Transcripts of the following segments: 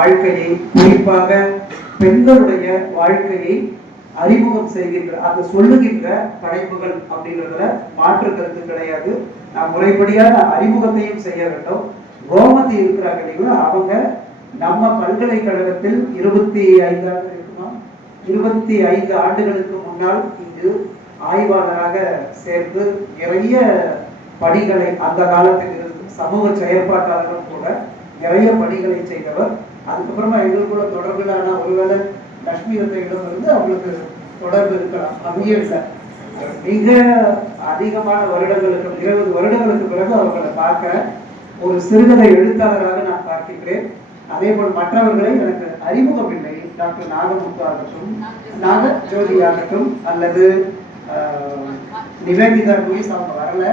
வாழ்க்கையை, குறிப்பாக பெண்களுடைய வாழ்க்கையை அறிமுகம் செய்கின்ற, அதை சொல்லுகின்ற படைப்புகள் அப்படின்றதுல மாற்று கருத்து கிடையாது. நான் முறைப்படியான அறிமுகத்தையும் செய்ய வேண்டும். கோமதி இருக்கிறாங்க இல்லைங்களா, அவங்க நம்ம பல்கலைக்கழகத்தில் 25 ஆண்டுகளுக்கு முன்னால் இங்கு ஆய்வாளராக சேர்ந்து நிறைய பணிகளை, அந்த காலத்தில் இருந்து சமூக செயற்பாட்டாளரும் கூட நிறைய பணிகளை செய்தவர். அதுக்கப்புறமா எங்களுக்குள்ள தொடர்பிலான ஒருவேளை லட்சுமி ரத்தையிடம் இருந்து அவங்களுக்கு தொடர்பு இருக்கலாம், அப்படியே இல்லை. மிக அதிகமான வருடங்களுக்கு 20 வருடங்களுக்கு பிறகு அவர்களை பார்க்க ஒரு சிறுகதை எழுத்தாளராக நான் பார்க்கின்றேன். அதே போல் மற்றவர்களை எனக்கு அறிமுகம் இல்லை. டாக்டர் நாகமுத்து ஆகட்டும், நாகஜோதி ஆகட்டும், அல்லது நிவேதிதா லூயிஸ் அவங்க வரல,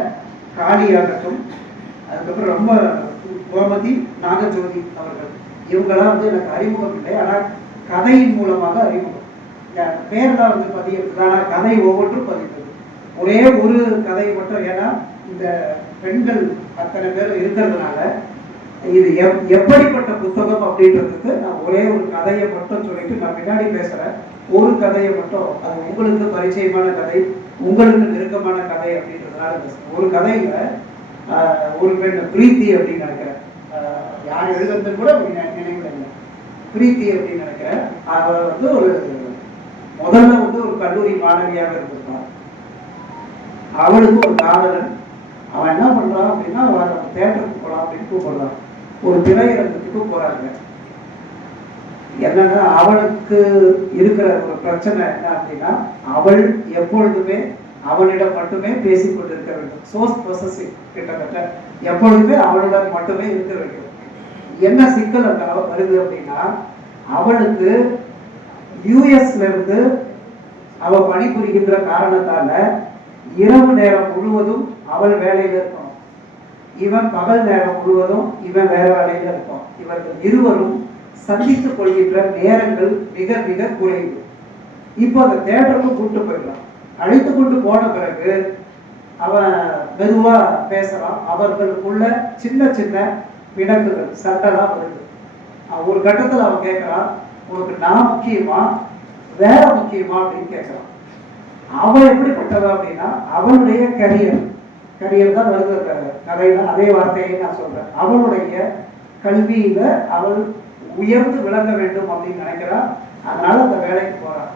காளி ஆகட்டும், அதுக்கப்புறம் ரொம்ப கோமதி, நாகஜோதி அவர்கள், இவங்கெல்லாம் வந்து எனக்கு அறிமுகம் இல்லை. ஆனால் கதையின் மூலமாக அறிமுகம். பேரெல்லாம் வந்து பதியிருக்கு, ஆனால் கதை ஒவ்வொன்றும் பதிந்தது. ஒரே ஒரு கதை மட்டும், ஏன்னா இந்த பெண்கள் அத்தனை பேர் இருக்கிறதுனால இது எப்படிப்பட்ட புத்தகம் அப்படின்றதுக்கு நான் ஒரே ஒரு கதையை மட்டும் சொல்லிட்டு நான் பின்னாடி பேசுறேன். ஒரு கதையை மட்டும், அது உங்களுக்கு பரிச்சயமான கதை, உங்களுக்கு நெருக்கமான கதை அப்படின்றதுனால பேசுறேன். ஒரு கதையில ஒரு பெண் பிரீத்தி அப்படின்னு நினைக்கிறேன், யார் எழுதுறது கூட நினைவுல இல்லை, பிரீத்தி அப்படின்னு நினைக்கிறேன். அவள் வந்து ஒரு முதல்ல வந்து ஒரு கல்லூரி மாணவியாக இருந்திருக்கான். அவளுக்கு ஒரு காதலன். அவன் என்ன பண்றான் அப்படின்னா, தேட்டருக்கு போலாம் அப்படின்னு கூப்பிடுறான். ஒரு திரையரங்கத்துக்கு போறாங்க. என்னன்னா அவளுக்கு இருக்கிற ஒரு பிரச்சனை என்ன அப்படின்னா, அவள் எப்பொழுதுமே அவனிடம் மட்டுமே பேசிக் கொண்டிருக்க வேண்டும். சோர்ஸ் ப்ரொசஸிங் கிட்டத்தட்ட எப்பொழுதுமே அவளுடன் மட்டுமே இருக்க வேண்டும். என்ன சிக்கல் அந்த வருது அப்படின்னா, அவளுக்கு யூஎஸ்ல இருந்து அவ பணிபுரிகின்ற காரணத்தால இரவு நேரம் முழுவதும் அவள் வேலையில இருக்கணும், இவன் பகல் நேரம் முழுவதும் இவன் வேற வேலையில இருக்கும். இவர்கள் இருவரும் சந்தித்துக் கொள்கின்ற நேரங்கள் மிக மிக குறைவு. இப்போ அந்த தேட்டருக்கு கூட்டு போயிடலாம். அழைத்து கொண்டு போன பிறகு அவன் மெதுவா பேசலாம். அவர்களுக்குள்ள சின்ன சின்ன பிணக்குகள், சண்டைலாம் வருது. ஒரு கட்டத்துல அவன் கேட்கறான், உனக்கு நான் முக்கியமா வேற முக்கியமா அப்படின்னு கேட்கறான். அவன் எப்படிப்பட்டவா அப்படின்னா, அவனுடைய கரியர் தான் வருது கதையில, அதே வார்த்தையை நான் சொல்றேன். அவளுடைய கல்வியில அவள் உயர்ந்து விளங்க வேண்டும் அப்படின்னு நினைக்கிறான். அதனால அந்த வேலைக்கு போறான்.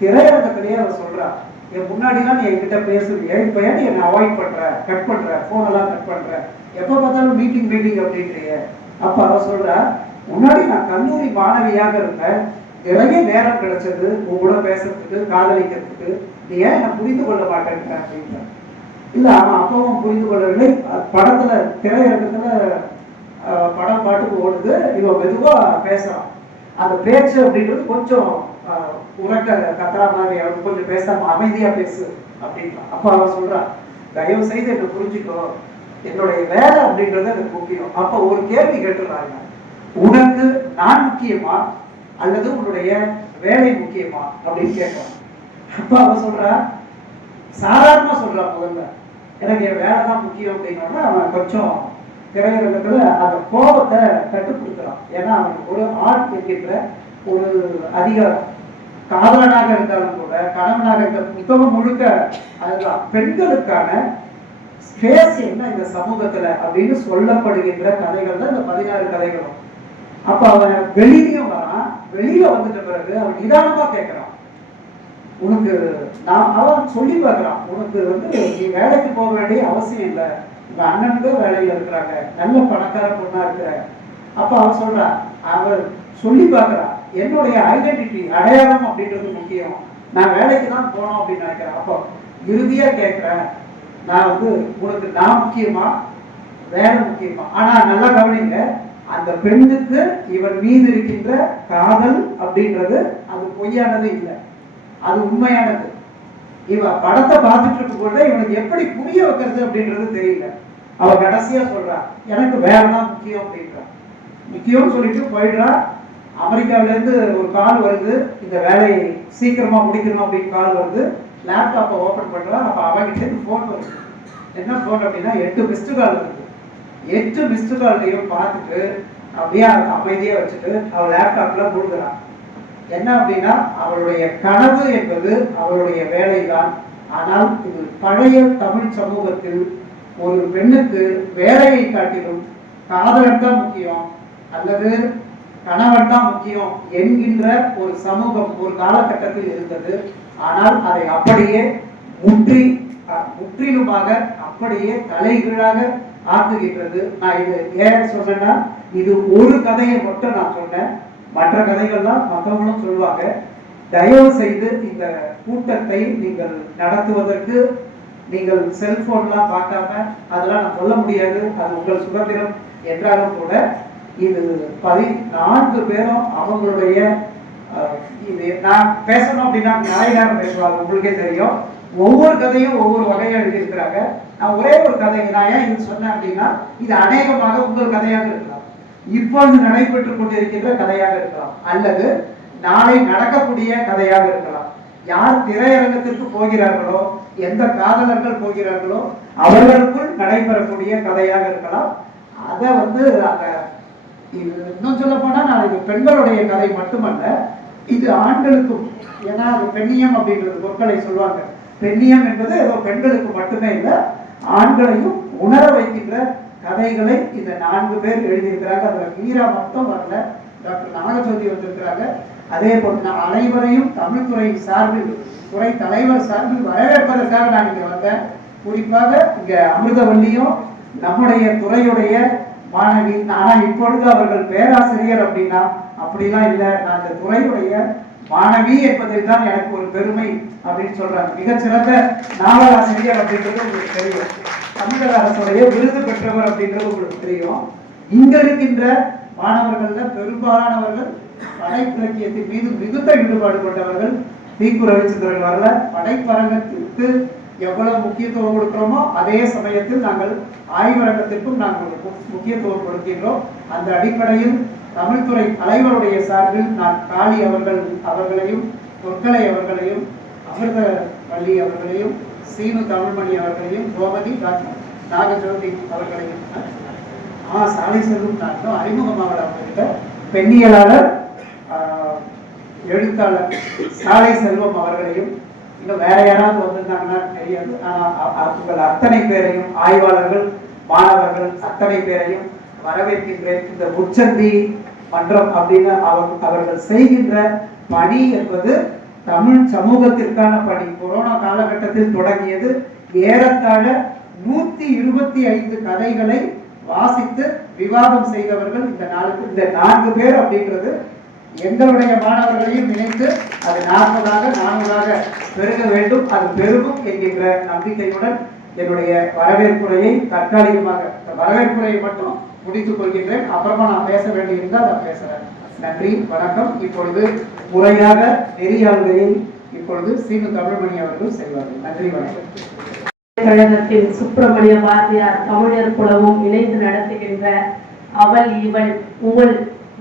திரையரங்கத்திலேயே அவள் சொல்றான், என் முன்னாடிலாம் நீ என்கிட்ட பேசுறிய, இப்ப ஏன் என்னை அவாய்ட் பண்ற, கட் பண்ற, போன் எல்லாம் கட் பண்ற, எப்ப பார்த்தாலும் மீட்டிங் அப்படின்றிய. அப்ப அவ சொல்றா, முன்னாடி நான் கல்லூரி மாணவியாக இருந்தேன், நிறைய நேரம் கிடைச்சது உங்களோட பேசுறதுக்கு, காதலிக்கிறதுக்கு, நீ ஏன் என்ன புரிந்து கொள்ள மாட்டேன்ற அப்படின்ற. இல்ல அவன் அப்பவும் புரிந்து கொள்ளவில்லை. படத்துல திரையரங்கத்துல படம் பாட்டுக்கு ஓடுது, இவன் மெதுவா பேசுறான். அந்த பேச்சு அப்படின்றது கொஞ்சம் உறக்க கத்துறா மாதிரி, அவன் கொஞ்சம் பேசாம அமைதியா பேசு அப்படின்றான். அப்ப அவன் சொல்றான், தயவு செய்து என்ன புரிஞ்சுக்கோ, என்னுடைய வேலை அப்படின்றது எனக்கு முக்கியம். அப்ப ஒரு கேள்வி கேட்டுறாங்க, உனக்கு நான் முக்கியமா அல்லது உன்னுடைய வேலை முக்கியமா அப்படின்னு கேட்கறான். அப்ப அவன் சொல்றா, சாதாரணமா சொல்றான், முதல்ல எனக்கு என் வேலை தான் முக்கியம் அப்படின்னா அவன் கொஞ்சம் திரையரங்கத்துல அந்த கோபத்தை கட்டுப்படுத்துறான். ஏன்னா அவனுக்கு ஒரு ஆண் என்கின்ற ஒரு அதிகாரம், காதலனாக இருந்தாலும் கூட, கணவனாக இருந்த புத்தகம் முழுக்க அதுதான் பெண்களுக்கான ஸ்பேஸ் என்ன இந்த சமூகத்துல அப்படின்னு சொல்லப்படுகின்ற கதைகள் தான் இந்த 16 கதைகளும். அப்ப அவன் வெளியிலையும் வரான். வெளியில வந்துட்ட பிறகு அவன் நிதானமா கேட்கிறான், உனக்கு நான் அவன் சொல்லி பார்க்கிறான், உனக்கு வந்து நீ வேலைக்கு போக வேண்டிய அவசியம் இல்லை, உங்க அண்ணனுக்கு வேலையில இருக்கிறாங்க, நல்ல பணக்கார பொண்ணா இருக்கிற. அப்ப அவன் சொல்றான், அவன் சொல்லி பார்க்கிறான், என்னுடைய ஐடென்டிட்டி, அடையாளம் அப்படின்றது முக்கியம், நான் வேலைக்கு தான் போனோம் அப்படின்னு நினைக்கிறேன். அப்போ இறுதியா கேட்கிறேன், நான் வந்து உனக்கு நான் முக்கியமா வேலை முக்கியமா? ஆனா நல்லா கவனிங்க, அந்த பெண்ணுக்கு இவன் மீது இருக்கின்ற காதல் அப்படின்றது அது பொய்யானது இல்லை, அது உண்மையானது. இவன் படத்தை பார்த்துட்டு இருக்கும் போது இவனுக்கு எப்படி புரிய வைக்கிறது அப்படின்றது தெரியல. அவ கடைசியா சொல்றா, எனக்கு வேலைதான் முக்கியம் அப்படின்றா. முக்கியம்னு சொல்லிட்டு போயிடுறா. அமெரிக்காவில இருந்து ஒரு கால் வருது, இந்த வேலையை சீக்கிரமா முடிக்கணும் அப்படின்னு கால் வருது. லேப்டாப்பை ஓபன் பண்றா. அப்ப அவங்கிட்ட இருந்து போன் வருது. என்ன போன் அப்படின்னா 8 மிஸ்டு கால் வருது. 8 மிஸ்டு கால்லையும் பார்த்துட்டு அப்படியே அமைதியா வச்சுட்டு அவள் லேப்டாப்ல மூழ்கிறான். என்ன அப்படின்னா அவளுடைய கனவு என்பது அவளுடைய வேலைதான். ஆனால் இது பழைய தமிழ் சமூகத்தில் ஒரு பெண்ணுக்கு வேலையை காட்டிலும் காதலன் தான் முக்கியம் அல்லது கணவன் தான் முக்கியம் என்கின்ற ஒரு சமூகம் ஒரு காலகட்டத்தில் இருந்தது. ஆனால் அதை அப்படியே முற்றிலுமாக அப்படியே தலைகீழாக ஆக்குகின்றது. நான் இது ஏன் சொன்னேன்னா, இது ஒரு கதையை மட்டும் நான் சொன்னேன், மற்ற கதைகள்லாம் மற்றவங்களும் சொல்லுவாங்க. தயவு செய்து இந்த கூட்டத்தை நீங்கள் நடத்துவதற்கு நீங்கள் செல்போன்லாம் பார்க்காம அதெல்லாம் நான் சொல்ல முடியாது, அது உங்கள் சுதந்திரம் என்றாலும் கூட இது 14 பேரும் அவங்களுடைய இது நான் பேசணும் அப்படின்னா நிறைய நேரம் பேசுவாங்க, உங்களுக்கே தெரியும். ஒவ்வொரு கதையும் ஒவ்வொரு வகையா எழுதியிருக்கிறாங்க. நான் ஒரே ஒரு கதை நான் ஏன் இது சொன்னேன் அப்படின்னா, இது அநேகமாக உங்கள் கதையாக இருக்கலாம், இப்பொழுது நடைபெற்றுக் கொண்டிருக்கின்ற கதையாக இருக்கலாம், அல்லது நாளை நடக்கக்கூடிய கதையாக இருக்கலாம். யார் திரையரங்கத்திற்கு போகிறார்களோ, எந்த காதலர்கள் போகிறார்களோ அவர்களுக்குள் நடைபெறக்கூடிய கதையாக இருக்கலாம். அதை அந்த இது இன்னும் சொல்ல போனா நாளைக்கு பெண்களுடைய கதை மட்டுமல்ல, இது ஆண்களுக்கும். ஏன்னா அது பெண்ணியம் அப்படின்றது பொருட்களை சொல்லுவாங்க. பெண்ணியம் என்பது ஏதோ பெண்களுக்கு மட்டுமே இல்லை, ஆண்களையும் உணர வைக்கின்ற கதைகளை இந்த 4 பேர் எழுதியிருக்கிறாங்க. அதுல மீரா மட்டும் வரல, டாக்டர் நாகஜோதி வந்திருக்கிறாங்க. அதே போல் நான் அனைவரையும் தமிழ்துறை சார்பில், துறை தலைவர் சார்பில் வரவேற்பதற்காக நான் இங்க வந்தேன். குறிப்பாக இங்க அமிர்தவல்லியும் நம்முடைய துறையுடைய மாணவி. ஆனா இப்பொழுது அவர்கள் பேராசிரியர் அப்படின்னா அப்படிலாம் இல்லை, நான் இந்த துறையுடைய மாணவி என்பதில் தான் எனக்கு ஒரு பெருமை அப்படின்னு சொல்றாங்க. மிகச்சிறந்த நாவலாசிரியர் அப்படின்றது உங்களுக்கு தெரியும், தமிழக அரசுடைய விருது பெற்றவர் அப்படின்றது உங்களுக்கு தெரியும். இங்க இருக்கின்ற மாணவர்கள்ல பெரும்பாலானவர்கள் படைப்பிலக்கியத்தின் மீது மிகுந்த ஈடுபாடு கொண்டவர்கள். தீக்கு ரவிச்சந்திரன் வரல. படைப்பரங்கத்திற்கு எவ்வளவு முக்கியத்துவம் கொடுக்கிறோமோ அதே சமயத்தில் நாங்கள் ஆய்வரங்கத்திற்கும் நாங்கள் முக்கியத்துவம் கொடுக்கின்றோம். அந்த அடிப்படையில் தமிழ்துறை தலைவருடைய சார்பில் நான் காளி அவர்களையும் தொற்கலை அவர்களையும் அமிர்தவல்லி அவர்களையும் சீனு தமிழ்மணி அவர்களையும் கோமதி நாகஜோதி அவர்களையும் சாலை செல்வம் நான் அறிமுகமாக அவர்கிட்ட பெண்ணியலாளர் எழுத்தாளர் சாலை செல்வம் அவர்களையும், இன்னும் வேற யாராவது வந்திருந்தாங்கன்னா தெரியாது, உங்கள் அத்தனை பேரையும் ஆய்வாளர்கள் மாணவர்கள் அத்தனை பேரையும் வரவேற்கின்றேன். இந்த முச்சந்தி மன்றம் அப்படின்னு அவர்கள் செய்கின்ற பணி என்பது தமிழ் சமூகத்திற்கான பணி. கொரோனா காலகட்டத்தில் தொடங்கியது. ஏறத்தாழ 125 கதைகளை வாசித்து விவாதம் செய்தவர்கள் இந்த 4 பேர் அப்படின்றது எங்களுடைய மாணவர்களையும் நினைத்து அது 40-400 பெருக வேண்டும், அது பெருகும் என்கின்ற நம்பிக்கையுடன் என்னுடைய வரவேற்புரையை தற்காலிகமாக வரவேற்புரையை மட்டும் முடித்துக் கொள்கின்றேன். அப்புறமா நான் பேச வேண்டியிருந்தால் நான் பேசுறேன். நன்றி, வணக்கம். இப்பொழுது முறையாக நெறியாளுகையை இப்பொழுது சீனு தமிழ்மணி அவர்கள் செய்வார்கள். நன்றி, வணக்கம். கழகத்தின் சுப்பிரமணிய பாரதியார் தமிழர் குலமும் இணைந்து நடத்துகின்ற அவள் இவள் உவள்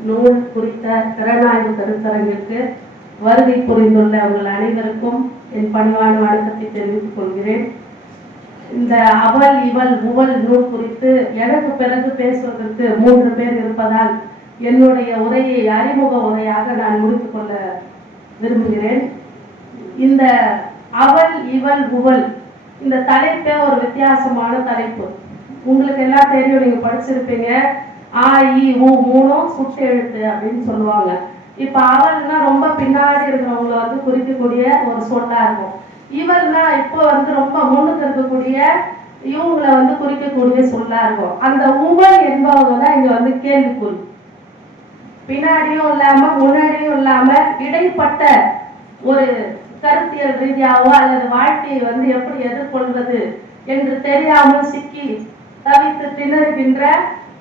நூல் குறித்த திறனாய்வு கருத்தரங்கிற்கு வருகை புரிந்துள்ள அவர்கள் அனைவருக்கும் என் பணிவான வணக்கத்தை தெரிவித்துக் கொள்கிறேன். இந்த அவள் இவள் உவள் நூல் குறித்து எனக்கு பிறகு பேசுவதற்கு 3 பேர் இருப்பதால் என்னுடைய உரையை அறிமுக உரையாக நான் முடித்துக் கொள்ள விரும்புகிறேன். இந்த அவள் இவள் உவள் இந்த தலைப்பே ஒரு வித்தியாசமான தலைப்பு. உங்களுக்கு எல்லாம் தெரியும், நீங்க படிச்சிருப்பீங்க. ஆ இ ஊ 3 சுட்டு எழுத்து அப்படின்னு சொல்லுவாங்க. இப்ப அவள்னா ரொம்ப பின்னாடி இருக்கிறவங்களை குறிக்கக்கூடிய ஒரு சொல்லா இருக்கும். இவள்னா இப்போ ரொம்ப முன்னுக்கு இருக்கக்கூடிய இவங்களை குறிக்கக்கூடிய சொல்லா இருக்கும். அந்த உவள் என்பவங்க தான் இங்க கேள்விக்குறி. பின்னாடியும் இல்லாம முன்னாடியும் இல்லாம இடைப்பட்ட ஒரு கருத்தியல் ரீதியாவோ அல்லது வாழ்க்கையை எப்படி எதிர்கொள்வது என்று தெரியாமல் சிக்கி தவித்து திணறுகின்ற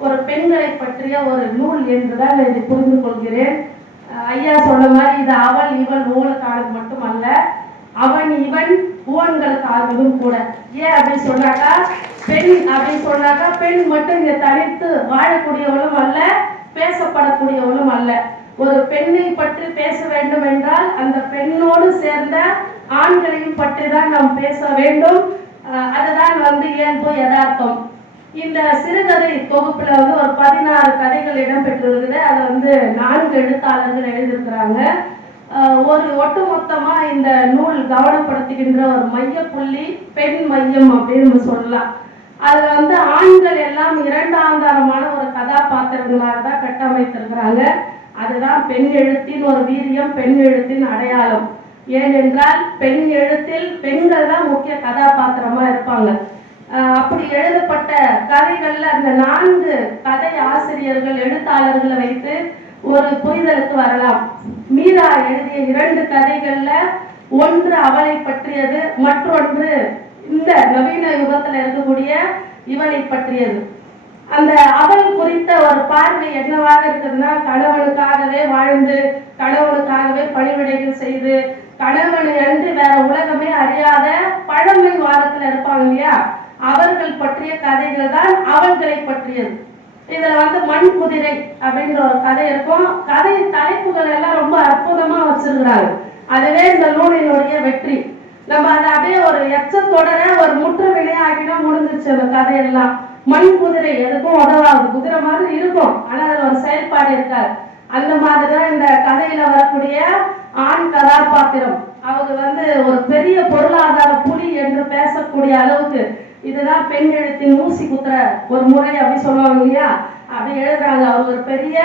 ஒரு பெண்களை பற்றிய ஒரு நூல் என்றுதான் இதை புரிந்து கொள்கிறேன். ஐயா சொன்ன மாதிரி இது அவள் இவள் ஊழலுக்கானது மட்டுமல்ல, அவன் இவன் ஊழல்களுக்கானதும் கூட. ஏன் அப்படின்னு சொன்னாக்கா, பெண் அப்படின்னு சொன்னாக்கா பெண் மட்டும் இங்க தனித்து வாழக்கூடியவளும் அல்ல, பேசப்படக்கூடியவளும் அல்ல. ஒரு பெண்ணை பற்றி பேச வேண்டும் என்றால் அந்த பெண்ணோடு சேர்ந்த ஆண்களையும் பற்றி தான் நாம் பேச வேண்டும். அதுதான் இயல்பு யதார்த்தம். இந்த சிறுகதை தொகுப்புல வந்து ஒரு 16 கதைகள் இடம்பெற்றிருக்குது. அதை வந்து 4 எழுத்தாளர்கள் எழுதியிருக்கிறாங்க. ஒரு ஒட்டுமொத்தமா இந்த நூல் கவனப்படுத்துகின்ற ஒரு மையப்புள்ளி பெண் மையம் அப்படின்னு நம்ம சொல்லலாம். அதுல வந்து ஆண்கள் எல்லாம் இரண்டாந்தாரமான ஒரு கதாபாத்திரங்களாக தான் கட்டமைத்திருக்கிறாங்க. அதுதான் பெண் எழுத்தின் ஒரு வீரியம், பெண் எழுத்தின் அடையாளம். ஏனென்றால் பெண் எழுத்தில் பெண்கள் தான் முக்கிய கதாபாத்திரமா இருப்பாங்க. அப்படி எழுதப்பட்ட கதைகள்ல அந்த 4 கதை ஆசிரியர்கள் எழுத்தாளர்களை வைத்து ஒரு புரிதலுக்கு வரலாம். மீரா எழுதிய 2 கதைகள்ல ஒன்று அவளை பற்றியது, மற்றொன்று இந்த நவீன யுகத்துல இருக்கக்கூடிய இவனை பற்றியது. அந்த அவள் குறித்த ஒரு பார்வை என்னவாக இருக்குதுன்னா, கணவனுக்காகவே வாழ்ந்து கணவனுக்காகவே பணிவிடைகள் செய்து கணவனை அன்று வேற உலகமே அறியாத பழமை வாரத்துல இருப்பாங்க இல்லையா, அவர்கள் பற்றிய கதைகள் தான் அவள்களை பற்றியது. இதுல வந்து மண் குதிரை அப்படின்ற ஒரு கதை இருக்கும். கதை தலைப்புகள் எல்லாம் ரொம்ப அற்புதமா வச்சிருக்கிறாங்க. அதுவே இந்த நூலினுடைய வெற்றி. நம்ம அதை அப்படியே ஒரு எச்சத்தொடர ஒரு முற்று விளையாக்கினா முடிஞ்சிச்சு அந்த கதையெல்லாம். மண் குதிரை எதுக்கும் உதவாது, குதிரை மாதிரி இருக்கும், ஆனா அதுல ஒரு செயல்பாடு இருக்காது. அந்த மாதிரிதான் இந்த கதையில வரக்கூடிய ஆண் கதாபாத்திரம். அவங்க வந்து ஒரு பெரிய பொருளாதார புலி என்று பேசக்கூடிய அளவுக்கு இதுதான் பெண் எழுத்தின் ஊசி குத்துற ஒரு முறை அப்படி சொல்லுவாங்க இல்லையா, அப்படி எழுதுறாங்க. அவர் ஒரு பெரிய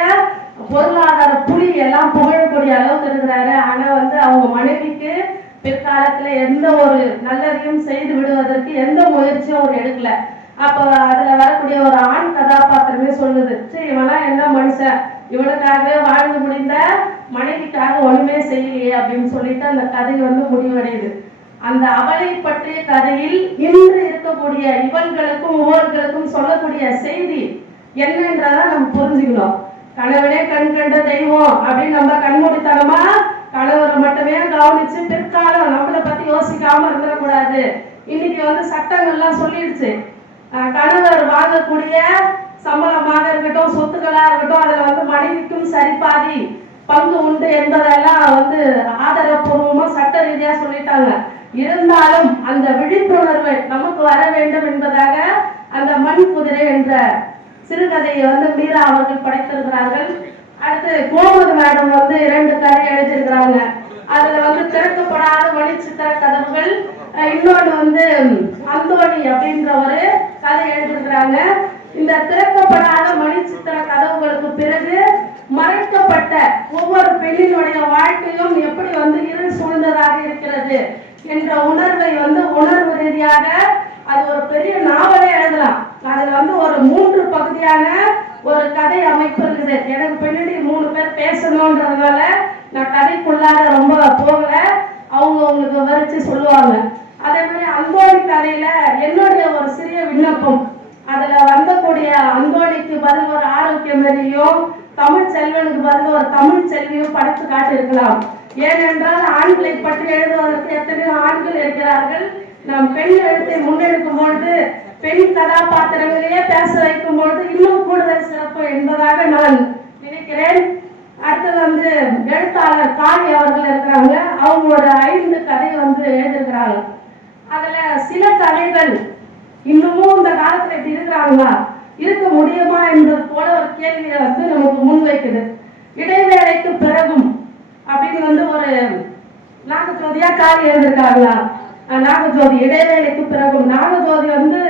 பொருளாதார புலி எல்லாம் புகழக்கூடிய அளவுக்கு இருக்கிறாரு. ஆனா வந்து அவங்க மனைவிக்கு பிற்காலத்துல எந்த ஒரு நல்லதையும் செய்து விடுவதற்கு எந்த முயற்சியும் அவர் எடுக்கல. அப்ப அதுல வரக்கூடிய ஒரு ஆண் கதாபாத்திரமே சொல்லுது, சரி இவெல்லாம் என்ன மனுஷன், இவனுக்காகவே வாழ்ந்து முடிந்த மனைவிக்காக ஒண்ணுமே செய்யலையே அப்படின்னு சொல்லிட்டு அந்த கதை வந்து முடிவடையுது. அந்த அவளை பற்றிய கதையில் இன்று இருக்கக்கூடிய இவன்களுக்கும் ஒவ்வொருகளுக்கும் சொல்லக்கூடிய செய்தி என்னன்றத நம்ம புரிஞ்சுக்கணும். கணவனே கண் கண்ட தெய்வம் அப்படின்னு நம்ம கண்மூடித்தனமா கணவரை மட்டுமே கவனிச்சு பிற்காலம் நம்மளை பத்தி யோசிக்காம இருந்துடக்கூடாது. இன்னைக்கு வந்து சட்டங்கள்லாம் சொல்லிடுச்சு, கணவர் வாங்கக்கூடிய சம்பளமாக இருக்கட்டும், சொத்துக்களா இருக்கட்டும், அதுல வந்து மனைவிக்கும் சரிபாதி பங்கு உண்டு என்பதெல்லாம் வந்து ஆதாரப்பூர்வமா சட்ட ரீதியா சொல்லிட்டாங்க. இருந்தாலும் அந்த விழிப்புணர்வு நமக்கு வர வேண்டும் என்பதாக அந்த மண் குதிரை என்ற சிறுகதையை வந்து மீரா அவர்கள் படைத்திருக்கிறார்கள். அடுத்து கோமதி மேடம் வந்து 2 கதை எழுதியிருக்கிறாங்க. அதுல வந்து திறக்கப்படாத வழிச்சித்திர கதவுகள், இன்னொன்று வந்து அந்தோணி அப்படின்ற ஒரு கதை எழுதியிருக்கிறாங்க. இந்த திறக்கப்படாத மணிச்சித்திர கதவுகளுக்கு பிறகு மறைக்கப்பட்ட ஒவ்வொரு பெண்ணினுடைய வாழ்க்கையும் எப்படி வந்து இருள் சூழ்ந்ததாக இருக்கிறது என்ற உணர்வை வந்து உணர்வு ரீதியாக அது ஒரு பெரிய நாவலே எழுதலாம். அதுல வந்து ஒரு 3 பகுதியான ஒரு கதை அமைப்பு இருக்குது. எனக்கு பின்னாடி 3 பேர் பேசணும்ன்றதுனால நான் கதைக்குள்ளார ரொம்ப போகல, அவங்க உங்களுக்கு விவரிச்சு சொல்லுவாங்க. அதே மாதிரி அந்தோணி கதையில என்னுடைய ஒரு சிறிய விண்ணப்பம், அதுல வந்தக்கூடிய அந்தோணிக்கு பதில் ஒரு ஆரோக்கியமேரியும் தமிழ் செல்வனுக்கு பதில் ஒரு தமிழ் செல்வியும் படைத்து காட்டியிருக்கலாம். ஏனென்றால் ஆண்களை பற்றி எழுதுவதற்கு எத்தனையோ ஆண்கள் இருக்கிறார்கள். நாம் பெண் எழுத்தை முன்னெடுக்கும் பொழுது பெண் கதாபாத்திரங்களையே பேச வைக்கும் பொழுது இன்னும் கூடுதல் சிறப்பு என்பதாக நான் நினைக்கிறேன். அடுத்தது வந்து எழுத்தாளர் காளி அவர்கள் இருக்கிறாங்க. அவங்க ஒரு 5 கதை வந்து எழுதியிருக்கிறாங்க. அதுல சில கதைகள் இன்னமும் இந்த காலத்துல இப்படி இருக்கிறாங்களா, இருக்க முடியுமா என்பது போல ஒரு கேள்வியை வந்து நமக்கு முன்வைக்குது. இடைவேளைக்கு பிறகும் அப்படின்னு வந்து ஒரு நாகஜோதியா காளி எழுதியிருக்காங்களா, நாகஜோதி இடைவேளைக்கு பிறகும். நாகஜோதி வந்து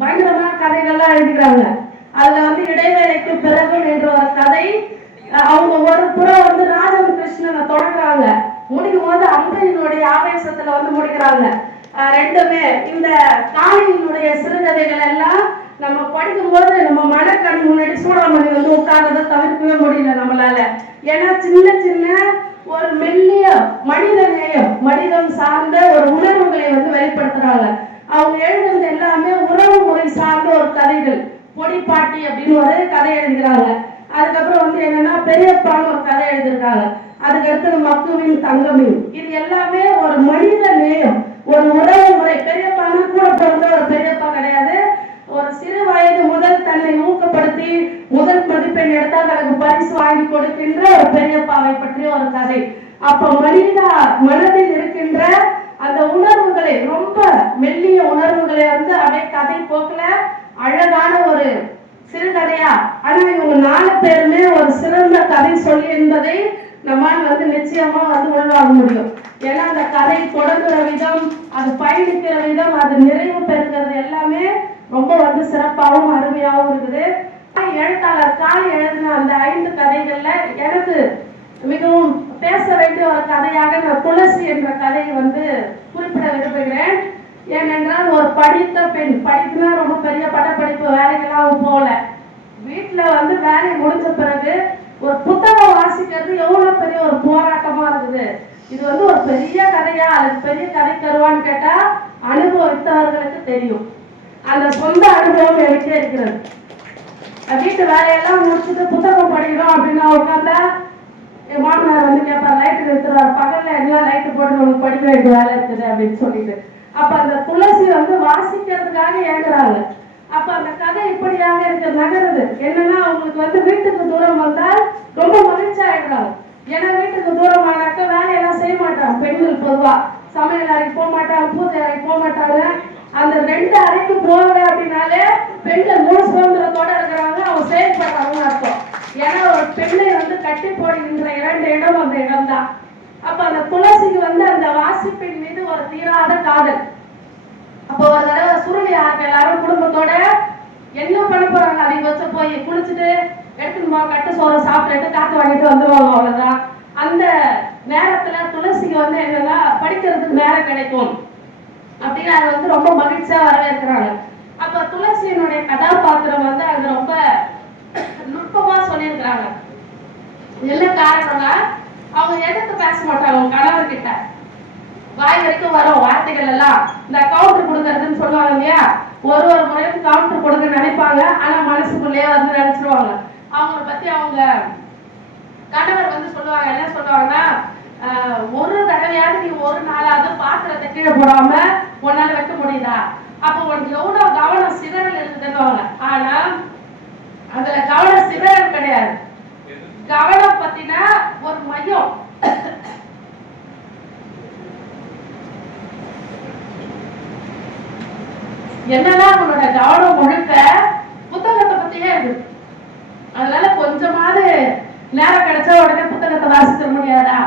பயங்கரமான கதைகள்லாம் எழுதிக்கிறாங்க. அதுல வந்து இடைவேளைக்கு பிறகு என்ற ஒரு கதை, அவங்க ஒரு புறம் வந்து ராஜன் கிருஷ்ணனை தொடங்குறாங்க, முடிக்கும் போது அம்பையினுடைய ஆவேசத்துல வந்து முடிக்கிறாங்க. ரெண்டுமே இந்த காளியினுடைய சிறுகதைகள் எல்லாம் நம்ம படிக்கும் போது நம்ம மனக்கண் முன்னாடி சூடாமணி வந்து உட்கார்றதை தவிர்க்கவே முடியல நம்மளால. ஏன்னா சின்ன சின்ன ஒரு மெல்லிய மனித நேயம், மனிதம் சார்ந்த ஒரு உணர்வுகளை வந்து வெளிப்படுத்துறாங்க. அவங்க எழுதுறது எல்லாமே உறவு முறை சார்ந்த ஒரு கதைகள். பொடிப்பாட்டி அப்படின்னு ஒரு கதை எழுதுகிறாங்க. அதுக்கப்புறம் வந்து என்னன்னா பெரியப்பான்னு ஒரு கதை எழுதியிருக்காங்க. அதுக்கடுத்து மக்குவின் தங்கமின், இது எல்லாமே ஒரு மனித நேயம், ஒரு உறவு முறை. பெரியப்பான்னு கூட பிறந்த ஒரு பெரியப்பா கிடையாது, ஒரு சிறு வயது முதல் தன்னை ஊக்கப்படுத்தி முதல் மதிப்பெண் எடுத்தால் தனக்கு பரிசு வாங்கி கொடுக்கின்ற ஒரு பெரியப்பாவை பற்றிய ஒரு கதை. அப்ப மனித மனதில் இருக்கின்ற அந்த உணர்வுகளை, ரொம்ப மெல்லிய உணர்வுகளை வந்து அப்படியே கதை போக்குல அழகான ஒரு சிறுகதையா. ஆனா இவங்க 4 பேருமே ஒரு சிறந்த கதை சொல்லி என்பதை நம்மால் வந்து நிச்சயமா வந்து உள்வாங்க முடியும். ஏன்னா அந்த கதை தொடங்குற விதம், அது பயணிக்கிற விதம், அது நிறைவு பெறுகிறது எல்லாமே ரொம்ப வந்து சிறப்பாகவும் அருமையாகவும் இருக்குது. எழுத்தாளர் காளி எழுதின அந்த 5 கதைகள்ல எனக்கு மிகவும் பேச வேண்டிய ஒரு கதையாக நான் துளசி என்ற கதையை வந்து குறிப்பிட விரும்புகிறேன். ஏனென்றால் ஒரு படித்த பெண், படிப்புனா ரொம்ப பெரிய பட்டப்படிப்பு வேலைக்கெல்லாம் போகல, வீட்டுல வந்து வேலை முடிஞ்ச பிறகு ஒரு புத்தகம் வாசிக்கிறது எவ்வளவு பெரிய ஒரு போராட்டமா இருக்குது. இது வந்து ஒரு பெரிய கதையா அல்லது பெரிய கதை கருவான்னு கேட்டா அனுபவித்தவர்களுக்கு தெரியும். அந்த சொந்த அனுபவம் எனக்கே இருக்கிறது. வீட்டு வேலையெல்லாம் முடிச்சுட்டு புத்தகம் படிக்கிறோம் அப்படின்னா உட்காந்தா என் மாமனார் வந்து கேட்பார், லைட்டு நிறுத்துறாரு, பகல்ல எல்லாம் லைட்டு போட்டு நமக்கு படிக்க வேண்டிய வேலை இருக்குது அப்படின்னு சொல்லிட்டு. அப்ப அந்த துளசி வந்து வாசிக்கிறதுக்காக ஏங்குறாங்க. அப்ப அந்த கதை இப்படியாக இருக்க நகருது. என்னன்னா அவங்களுக்கு வந்து வீட்டுக்கு தூரம் வந்தால் ரொம்ப மகிழ்ச்சி ஆயிடுறாங்க. ஏன்னா வீட்டுக்கு தூரம் ஆனாக்க வேலையெல்லாம் செய்ய மாட்டாங்க பெண்கள். பொதுவா சமையல் அறைக்கு போக மாட்டாங்க, பூஜை அறைக்கு போக மாட்டாங்க. அந்த 2 அறைக்கு போகல அப்படின்னாலே பெண்கள் முழு சுதந்திரத்தோட இருக்கிறாங்க, அவங்க செயல்படுறாங்கன்னு அர்த்தம். ஏன்னா ஒரு பெண்ணை வந்து கட்டி போடுகின்ற 2 இடம் அந்த இடம் தான். அப்ப அந்த துளசிக்கு வந்து அந்த வாசிப்பின் மீது ஒரு தீராத காதல். அப்போ ஒரு தடவை சுருளி ஆக எல்லாரும் குடும்பத்தோட என்ன பண்ண போறாங்க, அதிகபட்ச போய் குளிச்சுட்டு எடுத்துன்னு போ, கட்டு சோறு சாப்பிட்டுட்டு காத்து வாங்கிட்டு வந்துருவாங்க, அவ்வளவுதான். அந்த நேரத்துல துளசிக்கு வந்து என்னன்னா படிக்கிறதுக்கு நேரம் கிடைக்கும் அப்படின்னு அது வந்து ரொம்ப மகிழ்ச்சியா வரவேற்கிறாங்க. அப்ப துளசியினுடைய கதாபாத்திரம் வந்து அங்க ரொம்ப நுட்பமா சொல்லியிருக்கிறாங்க. என்ன காரணம்னா அவங்க எதிர்த்து பேச மாட்டாங்க. அவங்க கணவர் கிட்ட வாய் வரைக்கும் வரும் வார்த்தைகள் எல்லாம். இந்த கவுண்டர் கொடுக்கறதுன்னு சொல்லுவாங்க இல்லையா, ஒரு முறையும் கவுண்டர் கொடுக்க நினைப்பாங்க, ஆனா மனசுக்குள்ளேயே வந்து நினைச்சிருவாங்க. அவங்களை பத்தி அவங்க கணவர் வந்து சொல்லுவாங்க, என்ன சொல்லுவாங்கன்னா, ஒரு தடவையாவது நீ ஒரு நாளாவது பாத்திரத்தை கீழே போடாம உன்னால வைக்க முடியுதா, அப்ப உனக்கு எவ்வளவு கவனம் சிதறல் இருக்குதுன்னு. ஆனா அதுல கவனம் சிதறல் கிடையாது, கவனம் பத்தினா ஒரு மையம். என்னன்னா உன்னோட கவனம் முழுக்க புத்தகத்தை பத்தியே இருக்கு. அதனால கொஞ்சமாவது நேரம் கிடைச்சா உடனே புத்தகத்தை வாசிக்க முடியாதா?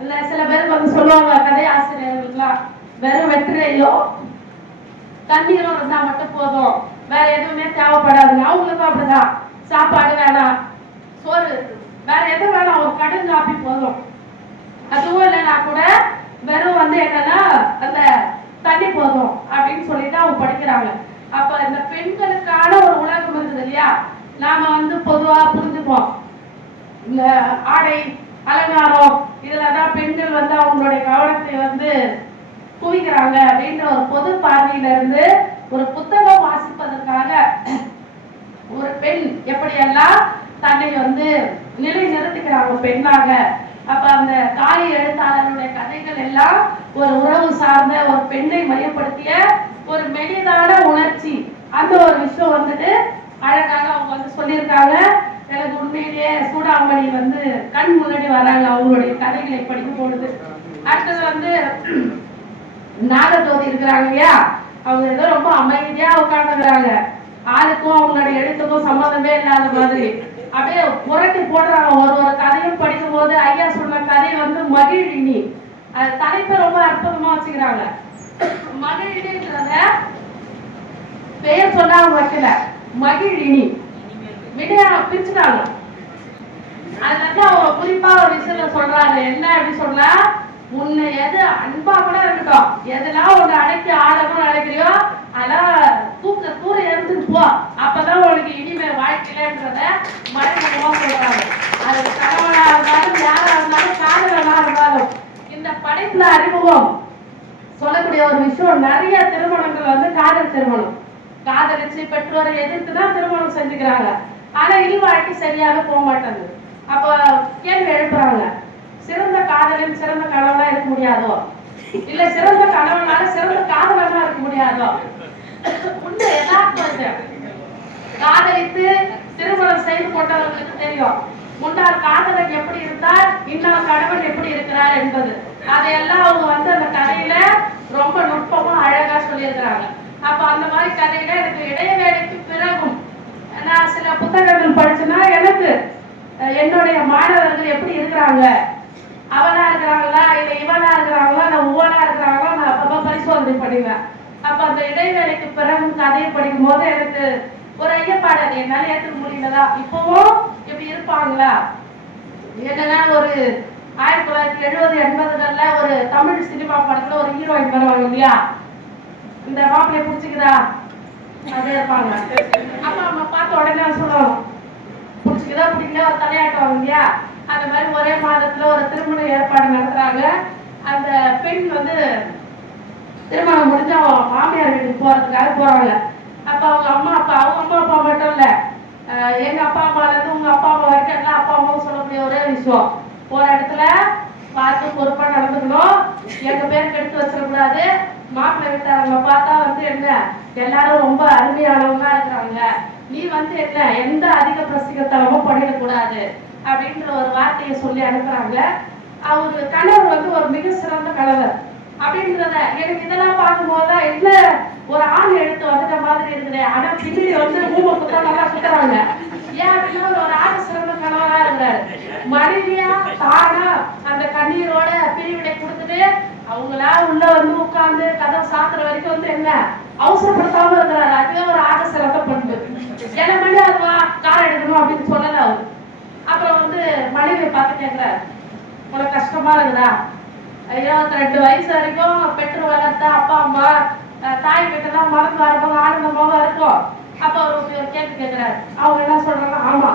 இல்ல சில பேருக்கு வந்து சொல்லுவாங்க, கதை ஆசிரியர்களுக்குலாம் வெறும் வெற்றிலையோ தண்ணீரும் இருந்தா மட்டும் போதும், வேற எதுவுமே தேவைப்படாதுங்க. அவங்களுக்கும் அப்படிதான், சாப்பாடு வேணாம், சோறு வேற எதுவும் வேணாம், ஒரு கடன் காப்பி போதும். அதுவும் இல்லைன்னா கூட வெறும் வந்து என்னன்னா அந்த தண்ணி போதும் அப்படின்னு சொல்லிட்டு அவங்க படிக்கிறாங்க. அப்ப இந்த பெண்களுக்கான ஒரு உலகம் இருக்குது இல்லையா, நாம வந்து பொதுவா புரிஞ்சுப்போம். இந்த ஆடை அலங்காரம் இதுலதான் பெண்கள் வந்து அவங்களுடைய கவனத்தை வந்து குவிக்கிறாங்க அப்படின்ற ஒரு பொது பார்வையில இருந்து ஒரு புத்தகம் வாசிப்பதற்காக ஒரு பெண் எப்படியெல்லாம் தன்னை வந்து நிலை நிறுத்திக்கிறாங்க பெண்ணாக. அப்ப அந்த காளி எழுத்தாளருடைய கதைகள் எல்லாம் ஒரு உறவு சார்ந்த ஒரு பெண்ணை மையப்படுத்திய ஒரு மெலிதான உணர்ச்சி, அந்த ஒரு விஷயம் வந்துட்டு அழகாக அவங்க வந்து சொல்லியிருக்காங்க. எனக்கு உண்மையிலேயே சூடாமணி வந்து கண் முன்னாடி வராங்க அவங்களுடைய கதைகளை படிக்கும் பொழுது. அடுத்தது வந்து நாகஜோதி இருக்கிறாங்க இல்லையா, அவங்க ஏதோ ரொம்ப அமைதியா உட்கார்ந்துக்கிறாங்க, ஆளுக்கும் அவங்களுடைய எழுத்துக்கும் சம்மந்தமே இல்லாத மாதிரி அப்படியே புரட்டி போடுறாங்க. ஒரு கதையும் படிக்கும் போது ஐயா சொன்ன கதை வந்து மகிழினி, அது தலைப்பை ரொம்ப அற்புதமா வச்சுக்கிறாங்க. மகிழினின்றத பெயர் சொன்னா வைக்கல, மகிழினி விடையா பிரிச்சுட்டாங்க. அது வந்து அவங்க குறிப்பா ஒரு விஷயத்த சொல்றாங்க. என்ன அப்படி சொன்னா, உன்னை எது அன்பா கூட இருக்கட்டும், எதெல்லாம் உன்னை அடைக்கி ஆடணும்னு நினைக்கிறியோ அதான் தூர எடுத்துட்டு போ, அப்பதான் உனக்கு இனிமே வாழ்க்கையிலன்றத மறைமுகமா சொல்றாங்க. அது கணவனா இருந்தாலும் யாரா இருந்தாலும் காதலனா இருந்தாலும் இந்த படைப்புல அறிமுகம் சொல்லக்கூடிய ஒரு விஷயம், நிறைய திருமணங்கள் வந்து காதல் திருமணம், காதலிச்சு பெற்றோரை எதிர்த்துதான் திருமணம் செஞ்சுக்கிறாங்க. ஆனா இல்வாழ்க்கை சரியாக போக மாட்டாங்க. அப்ப கேள்வி எழுப்புறாங்க, சிறந்த காதலின் சிறந்த கணவனா இருக்க முடியாதோ, இல்ல சிறந்த கணவனால சிறந்த காதலனா இருக்க முடியாதோ? உண்மை யதார்த்தம். காதலித்து திருமணம் செய்து கொண்டவர்களுக்கு தெரியும் முன்னாள் காதலன் எப்படி இருந்தார், இன்னார் கணவன் எப்படி இருக்கிறார் என்பது. அதையெல்லாம் அவங்க வந்து அந்த கதையில ரொம்ப நுட்பமா அழகா சொல்லியிருக்கிறாங்க. அப்ப அந்த மாதிரி கதையில எனக்கு இடைவேளைக்கு பிறகும் நான் சில புத்தகங்கள் படிச்சேன்னா எனக்கு என்னுடைய மாணவர்கள் எப்படி இருக்கிறாங்க, அவனா இருக்கிறாங்களா இல்ல இவனா இருக்கிறாங்களா இல்ல உவனா இருக்கிறாங்களா, நான் அப்பப்ப பரிசோதனை பண்ணுவேன். அப்ப அந்த இடைவேளைக்கு பிறகும் கதையை படிக்கும் போது எனக்கு ஒரு ஐயப்பாடு, அது என்னால ஏற்றுக்க முடியலதா, இப்பவும் இப்படி இருப்பாங்களா. என்னன்னா ஒரு 1970 80கள்ல ஒரு தமிழ் சினிமா படத்துல ஒரு ஹீரோயின் வருவாங்க இல்லையா, இந்த மாப்பிள்ளைய பிடிச்சிக்குதா அதே இருப்பாங்க. அப்ப அவங்க பார்த்த உடனே சொல்லுவாங்க பிடிச்சிக்குதா பிடிக்கல, ஒரு தலையாட்டுவாங்க இல்லையா. அந்த மாதிரி ஒரே மாதத்துல ஒரு திருமண ஏற்பாடு நடத்துறாங்க. அந்த பெண் வந்து திருமணம் முடிஞ்சு அவங்க மாமியார் வீட்டுக்கு போறதுக்காக போறாங்க. அப்ப அவங்க அம்மா அப்பா மட்டும் இல்ல, எங்க அப்பா அம்மால இருந்து உங்க அப்பா அம்மா வரைக்கும் எல்லாம் அப்பா அம்மாவும் சொல்லக்கூடிய ஒரே விஷயம், போற இடத்துல பார்த்து பொறுப்பா நடந்துக்கணும், எங்க பேருக்கு எடுத்து வச்சிடக்கூடாது, மாப்பிள்ளை வீட்டாரங்களை பார்த்தா வந்து என்ன எல்லாரும் ரொம்ப அருமையானவங்களா இருக்கிறாங்க, நீ வந்து என்ன எந்த அதிக பிரசிகத்தனமும் பண்ணிடக்கூடாது அப்படின்ற ஒரு வார்த்தையை சொல்லி அனுப்புறாங்க. அவரு கணவர் வந்து ஒரு மிக சிறந்த கணவர் அப்படின்றத எனக்கு இதெல்லாம் பார்க்கும்போதுதான் இல்ல ஒரு ஆண் எடுத்து வந்துட்ட மாதிரி இருக்குது. ஆனா பின்னாடி வந்து மூணு குத்தம் நல்லா சுத்துறாங்க. ஏன் அப்படின்னா ஒரு ஆண் சிறந்த கணவரா இருக்கிறாரு. மனைவியா தானா அந்த கண்ணீரோட பிரிவினை கொடுத்துட்டு அவங்களா உள்ள வந்து உட்கார்ந்து கதை சாத்துற வரைக்கும் வந்து என்ன அவசரப்படுத்தாம இருக்கிறாரு. அதுவே ஒரு ஆண சிறந்த பண்பு. ஏன்னா மணி அதுவா கார் எடுக்கணும் அப்படின்னு சொல்லல அவரு. அப்புறம் வந்து மனைவியை பார்த்து கேட்கிறாரு, உனக்கு கஷ்டமா இருக்குதா, 22 வயசு வரைக்கும் பெற்று வளர்த்த அப்பா அம்மா தாய் கிட்டலாம் மறந்து வரப்போ ஆனந்தமாக இருக்கும். அப்ப அவர் ஒரு கேள்வி கேட்கிறாரு. அவங்க என்ன சொல்றாங்க, ஆமா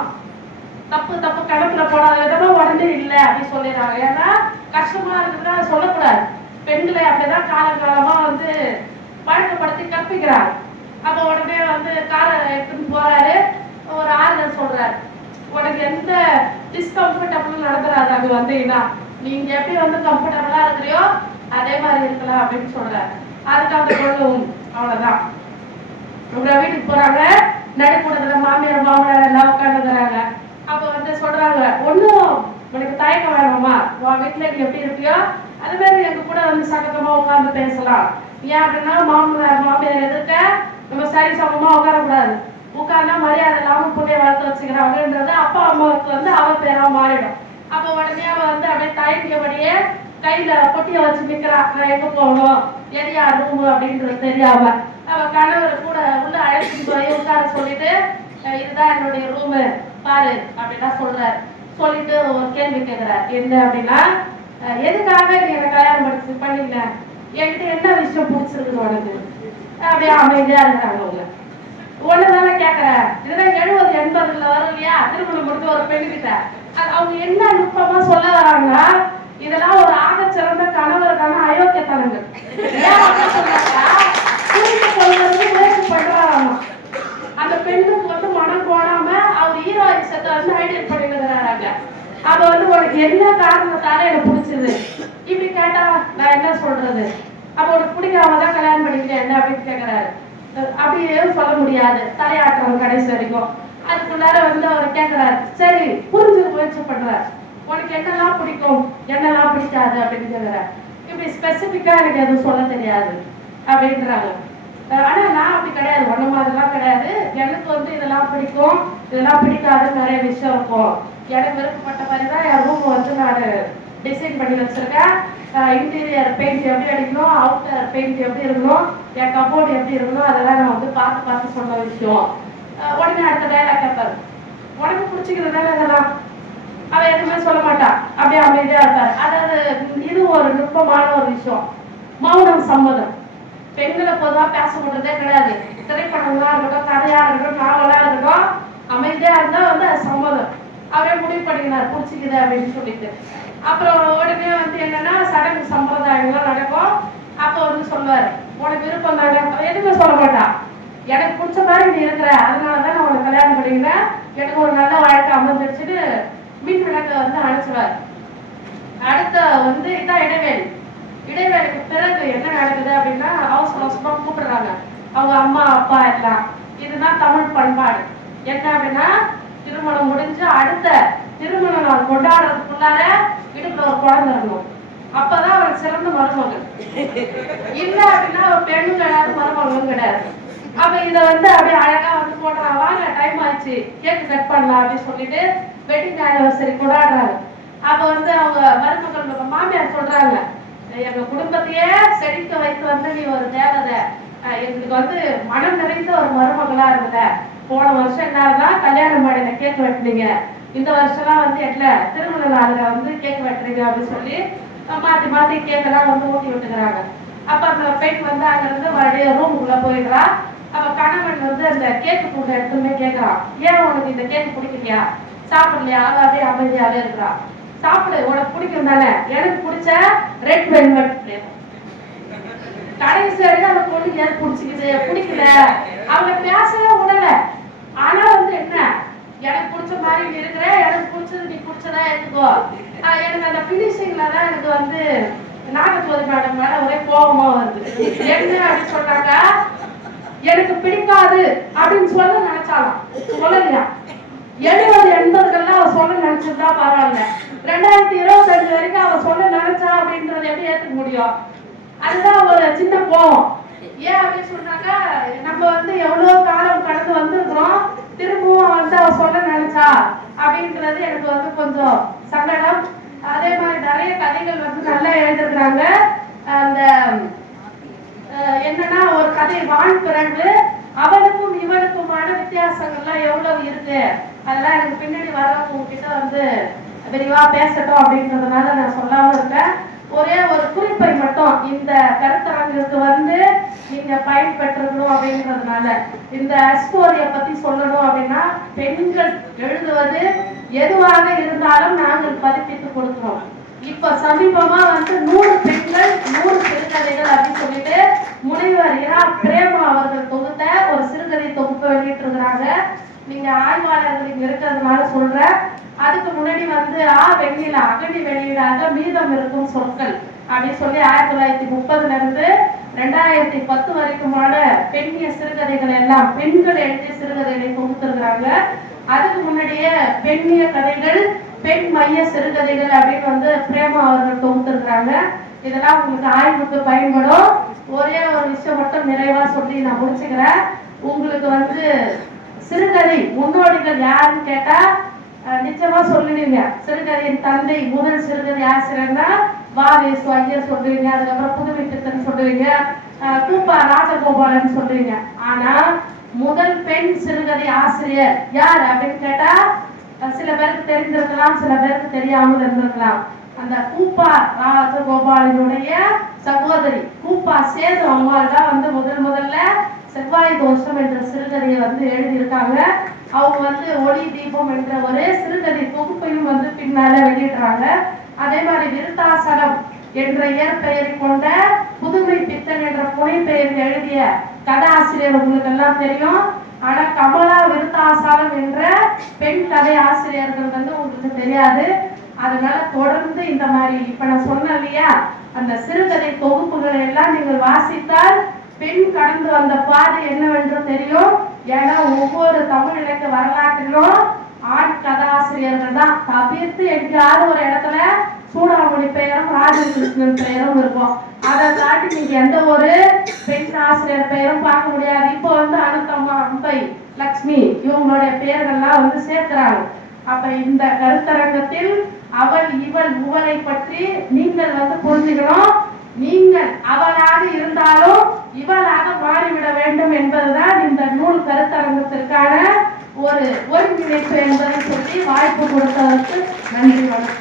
தப்பு கணக்குல போடாத விதமா உடனே இல்லை அப்படின்னு சொல்லிடுறாங்க. ஏன்னா கஷ்டமா இருக்குதுன்னா சொல்லக்கூடாது. பெண்களை அப்படிதான் காலகாலமா வந்து பழக்கப்படுத்தி கற்பிக்கிறாங்க. அப்ப உடனே வந்து காரை எடுத்துன்னு போறாரு, ஒரு ஆறுதல் சொல்றாரு, உனக்கு எந்த டிஸ்கம்ஃபர்டபுள் நடந்துடாது, அது வந்தீங்கன்னா நீங்க எப்படி வந்து கம்ஃபர்டபுளா இருக்கிறியோ அதே மாதிரி இருக்கலாம் அப்படின்னு சொல்றாரு. அதுக்கு அந்த பொண்ணும் அவ்வளவுதான். உங்க வீட்டுக்கு போறாங்க, நடுக்கூடத்துல மாமியார் மாமனார் எல்லாம் உட்காந்துக்கிறாங்க. அப்ப வந்து சொல்றாங்க, ஒண்ணும் உனக்கு தயக்கம் வேணாமா, உன் வீட்டுல நீ எப்படி இருப்பியோ அது மாதிரி எங்க கூட வந்து சகஜமா உட்கார்ந்து பேசலாம். ஏன் அப்படின்னா மாமியார் எதிர்க்க நம்ம சரி சமமா உட்காரக்கூடாது. உட்கார்ந்தா மரியாதை இல்லாம புண்ணிய வளர்த்து வச்சுக்கிறாங்கன்றது அப்பா அம்மாவுக்கு வந்து அவ பேரா மாறிடும். அப்ப உடனே அவ வந்து அப்படியே தயங்கியபடியே கையில பொட்டிய வச்சு நிக்கிறா, நான் எங்க போகணும் எதையா ரூம் அப்படின்றது தெரியாம. அவ கணவர் கூட உள்ள அழைச்சிட்டு போய் உட்கார சொல்லிட்டு, இதுதான் என்னுடைய ரூமு பாரு அப்படின்னா சொல்றாரு. சொல்லிட்டு ஒரு கேள்வி கேட்கிறார், என்ன அப்படின்னா, எதுக்காக நீ என்ன கல்யாணம் பண்ணீங்க, என்கிட்ட என்ன விஷயம் பிடிச்சிருக்குது உனக்கு, அப்படியே அமைதியா இருக்கிறாங்க. அவங்க ஒண்ணுதானே கேட்கற, இதுதான் 70 80ல வரும் இல்லையா திருமணம் முடிஞ்ச ஒரு பெண்கிட்ட. அவங்க என்ன நுட்பமா சொல்ல வராங்கன்னா, இதெல்லாம் ஒரு ஆக சிறந்த கணவருக்கான அயோக்கியத்தனங்கள். புரிந்து கொள்வதற்கு முயற்சி பண்றாராமா. அந்த பெண்ணுக்கு வந்து மனம் போடாம அவர் ஹீரோயிசத்தை வந்து ஐடியல் பண்ணிடுறாங்க. அவ வந்து உனக்கு என்ன காரணத்தால எனக்கு பிடிச்சது இப்படி கேட்டா நான் என்ன சொல்றது, அப்ப உனக்கு பிடிக்காம தான் கல்யாணம் பண்ணிக்கிறேன் என்ன அப்படின்னு கேட்கிறாரு. அப்படியே சொல்ல முடியாது, தலையாட்டுறவங்க கடைசி வரைக்கும். அதுக்குள்ளார வந்து அவர் கேட்கிறாரு, சரி புரிஞ்சுக்க முயற்சி பண்றாரு, உனக்கு என்னெல்லாம் பிடிக்கும் என்னெல்லாம் பிடிக்காது அப்படின்னு கேட்கிறாரு. இப்படி ஸ்பெசிபிக்கா எனக்கு எதுவும் சொல்ல தெரியாது அப்படின்றாங்க. ஆனா நான் அப்படி கிடையாது, ஒன்ன மாதிரிலாம் கிடையாது. எனக்கு வந்து இதெல்லாம் பிடிக்கும் இதெல்லாம் பிடிக்காது நிறைய விஷயம் இருக்கும். எனக்கு விருப்பப்பட்ட மாதிரி தான் என் ரூம் வந்து நான் டிசைன் பண்ணி வச்சிருக்கேன். இன்டீரியர் பெயிண்ட் எப்படி அடிக்கணும், அவுட்டர் பெயிண்ட் எப்படி இருக்கணும், என் கபோர்டு எப்படி இருக்கணும், அதெல்லாம் நான் வந்து பார்த்து சொன்ன விஷயம். உடனே அடுத்த வேலை கேட்பாரு, உனக்கு பிடிச்சிக்கிறது தானே இதெல்லாம். அவ எதுவுமே சொல்ல மாட்டா, அப்படியே அமைதியா இருப்பாரு. அதாவது இது ஒரு நுட்பமான ஒரு விஷயம், மௌனம் சம்மதம். பெண்களை பொதுவா பேச முடியறதே கிடையாது. திரைப்படங்களா இருக்கட்டும், கதையா இருக்கட்டும், நாவலா இருக்கட்டும், அமைதியா இருந்தா வந்து அது சம்மதம். அவரே முடிவு பண்ணிக்கிறார் பிடிச்சிக்குது அப்படின்னு சொல்லிட்டு. அப்புறம் உடனே வந்து என்னன்னா சடங்கு சம்பிரதாயங்கள்லாம் நடக்கும். அப்போ வந்து சொல்லுவாரு, உனக்கு விருப்பம் தானே, அவ எதுவுமே சொல்ல மாட்டா, எனக்கு பிடிச்ச மாதிரி நீ இருக்கிற அதனாலதான் நான் உனக்கு கல்யாணம் பண்ணிக்கிறேன், எனக்கு ஒரு நல்ல வாழ்க்கை அமைஞ்சிடுச்சுன்னு மீன் விளக்க வந்து அனுப்பிச்சுவார். அடுத்த வந்து இதான் இடைவேளைக்கு பிறகு என்ன நடக்குது அப்படின்னா, அவசரமா கூப்பிடுறாங்க அவங்க அம்மா அப்பா எல்லாம். இதுதான் தமிழ் பண்பாடு. என்ன அப்படின்னா, திருமணம் முடிஞ்சு அடுத்த திருமண நாள் கொண்டாடுறதுக்குள்ளார இடுப்புல ஒரு குழந்தை இருக்கணும். அப்பதான் அவள் சிறந்த மருமகள். இல்ல அப்படின்னா அவ பெண்ணும் கிடையாது மருமகளும் கிடையாது. அப்ப இத வந்து அப்படியே அழகா வந்து போடுறான். வாங்க டைம் ஆச்சு, கேக் கட் பண்ணலாம் அப்படின்னு சொல்லிட்டு வெட்டிங் ஆனிவர்சரி கொண்டாடுறாங்க. அப்ப வந்து அவங்க மருமகள் மாமியார் சொல்றாங்க, எங்க குடும்பத்தையே செழிக்க வைத்து வந்து நீ ஒரு தேவதை, எங்களுக்கு வந்து மனம் நிறைந்த ஒரு மருமகளா இருந்த. போன வருஷம் என்னன்னா கல்யாண மாடியில கேக் வெட்டினீங்க, இந்த வருஷம்லாம் வந்து எட்ல திருமண நாளில் வந்து கேக் வெட்டுறீங்க அப்படின்னு சொல்லி மாத்தி மாத்தி கேக்கெல்லாம் வந்து ஊட்டி விட்டுக்கிறாங்க. அப்ப அந்த பெண் வந்து அங்க இருந்து மறுபடியும் ரூமுக்குள்ள போயிடுறா. அப்ப கணவன் வந்து அந்த கேக்கு கூட எடுத்துமே கேட்கறான், ஏன் உனக்கு இந்த கேக் பிடிக்கலையா, சாப்பிடலையா? அவ அப்படியே அமைதியாவே இருக்கிறா. சாப்பிடு, உனக்கு பிடிக்கும் தானே? எனக்கு பிடிச்ச ரெட் வெல்வெட் ஃப்ளேவர். கடைசி வரைக்கும் அந்த பொண்ணு ஏன் பிடிச்சிக்குது பிடிக்கல, அவங்க பேசவே விடல. ஆனா வந்து என்ன, எனக்கு பிடிச்ச மாதிரி நீ இருக்கிற, எனக்கு பிடிச்சது நீ பிடிச்சதா எடுத்துக்கோ. எனக்கு அந்த பினிஷிங்ல தான் எனக்கு வந்து நாகஜோதி மேடம் மேல ஒரே கோபமா வருது. என்ன அப்படின்னு சொன்னாங்க, எனக்கு பிடிக்காது அப்படின்னு சொல்ல நினைச்சாலும் சொல்லலையா? 70-80கள்லாம் அவ சொல்ல நினைச்சிருந்தா பரவாயில்ல, 2025 வரைக்கும் அவ சொல்ல நினைச்சா அப்படின்றத எப்படி ஏத்துக்க முடியும்? அதுதான் ஒரு சின்ன கோபம். ஏன் அப்படின்னு சொன்னாங்க, நம்ம வந்து எவ்வளவு காலம் கடந்து வந்திருக்கிறோம், திரும்பவும் வந்து அவ சொல்ல நினைச்சா அப்படின்றது எனக்கு வந்து கொஞ்சம் சங்கடம். அதே மாதிரி நிறைய கதைகள் வந்து நல்லா எழுதிருக்கிறாங்க. அந்த என்னன்னா ஒரு கதை வான் பிறகு அவனுக்கும் இவனுக்குமான வித்தியாசங்கள்லாம் எவ்வளவு இருக்கு, அதெல்லாம் எனக்கு பின்னாடி வரவங்க உங்ககிட்ட வந்து விரிவா பேசட்டும் அப்படின்றதுனால நான் சொல்லாம இருக்கேன். ஒரே ஒரு குறிப்பை மட்டும் இந்த கருத்தரங்கிற்கு வந்து நீங்க பயன்பெற்றணும் அப்படின்றதுனால இந்த ஸ்டோரியை பத்தி சொல்லணும் அப்படின்னா, பெண்கள் எழுதுவது எதுவாக இருந்தாலும் நாங்கள் பதிப்பித்து கொடுக்கிறோம். இப்ப சமீபமா வந்து 100 பெண்கள் 100 சிறுகதைகள் அப்படின்னு சொல்லிட்டு முனைவர் இரா பிரேமா அவர்கள் தொகுத்த ஒரு சிறுகதை தொகுப்பு வெளியிட்டு இருக்கிறாங்க. நீங்க ஆய்வாளர்கள் இங்க இருக்கிறதுனால சொல்றேன். அதுக்கு முன்னாடி வந்து வெண்ணிலா அகடி வெளியிடாத மீதம் இருக்கும் சொற்கள் அப்படின்னு சொல்லி 1930 இருந்து 2010 வரைக்குமான பெண்ணிய சிறுகதைகள் எல்லாம் பெண்கள் எழுதிய சிறுகதைகளை தொகுத்திருக்கிறாங்க. அதுக்கு முன்னாடியே பெண்ணிய கதைகள் பெண் மைய சிறுகதைகள் அப்படின்னு வந்து பிரேமா அவர்கள் தொகுத்திருக்கிறாங்க. இதெல்லாம் உங்களுக்கு ஆய்வுக்கு பயன்படும். ஒரே ஒரு விஷயம் மட்டும் நிறைவா சொல்லி நான் முடிச்சுக்கிறேன். உங்களுக்கு வந்து சிறுகதை முன்னோடிகள் யாருன்னு கேட்டா நிச்சயமா சொல்லுவீங்க. சிறுகதையின் தந்தை முதல் சிறுகதை ஆசிரியர்னா வாவேசு ஐயர் சொல்லுவீங்க, அதுக்கப்புறம் புதுமை பித்தன் சொல்லுவீங்க, கூப்பா ராஜகோபாலன் சொல்லுவீங்க. ஆனா முதல் பெண் சிறுகதை ஆசிரியர் யார் அப்படின்னு கேட்டா சில பேருக்கு தெரிந்திருக்கலாம், சில பேருக்கு தெரியாமல் இருந்திருக்கலாம். அந்த கூப்பா ராஜகோபாலனுடைய சகோதரி கூப்பா சேது அம்மாள் தான் வந்து முதல்ல செவ்வாய் தோஷம் என்ற சிறுகதையை வந்து எழுதியிருக்காங்க. அவங்க வந்து ஒளி தீபம் என்ற ஒரே சிறுகதை தொகுப்பையும் வந்து பின்னால வெளியிடுறாங்க. அதே மாதிரி விருத்தாசலம் என்ற இயற்பெயரை கொண்ட புதுமை பித்தன் என்ற புனை பெயர் எழுதிய கதாசிரியர் உங்களுக்கு எல்லாம் தெரியும். ஆனா கமலா விருத்தாசலம் என்ற பெண் கதை ஆசிரியர்கள் வந்து உங்களுக்கு தெரியாது. அதனால தொடர்ந்து இந்த மாதிரி இப்ப நான் சொன்னேன் இல்லையா, அந்த சிறுகதை தொகுப்புகளை எல்லாம் நீங்கள் வாசித்தால் பெண் கடந்து வந்த பாதை என்னவென்று தெரியும். ஏன்னா ஒவ்வொரு தமிழ் இலக்கிய வரலாற்றிலும் ஆண் கதாசிரியர்கள் தான் தவிர்த்து எங்கேயாவது ஒரு இடத்துல சூடாமணி பெயரும் ராஜகிருஷ்ணன் பெயரும் இருக்கும். அதை தாண்டி நீங்க எந்த ஒரு பெண் ஆசிரியர் பெயரும் பார்க்க முடியாது. இப்போ வந்து அனுத்தம்மா, அம்பை, லக்ஷ்மி இவங்களுடைய பெயர்கள்லாம் வந்து சேர்க்கிறாங்க. அப்ப இந்த கருத்தரங்கத்தில் அவள் இவள் உவளை பற்றி நீங்கள் வந்து புரிஞ்சுக்கணும். நீங்கள் அவளாக இருந்தாலும் இவளாக மாறிவிட வேண்டும் என்பதுதான் இந்த நூல் கருத்தரங்கத்திற்கான ஒரு ஒருங்கிணைப்பு என்பதை சொல்லி வாய்ப்பு கொடுத்ததற்கு நன்றி. வணக்கம்.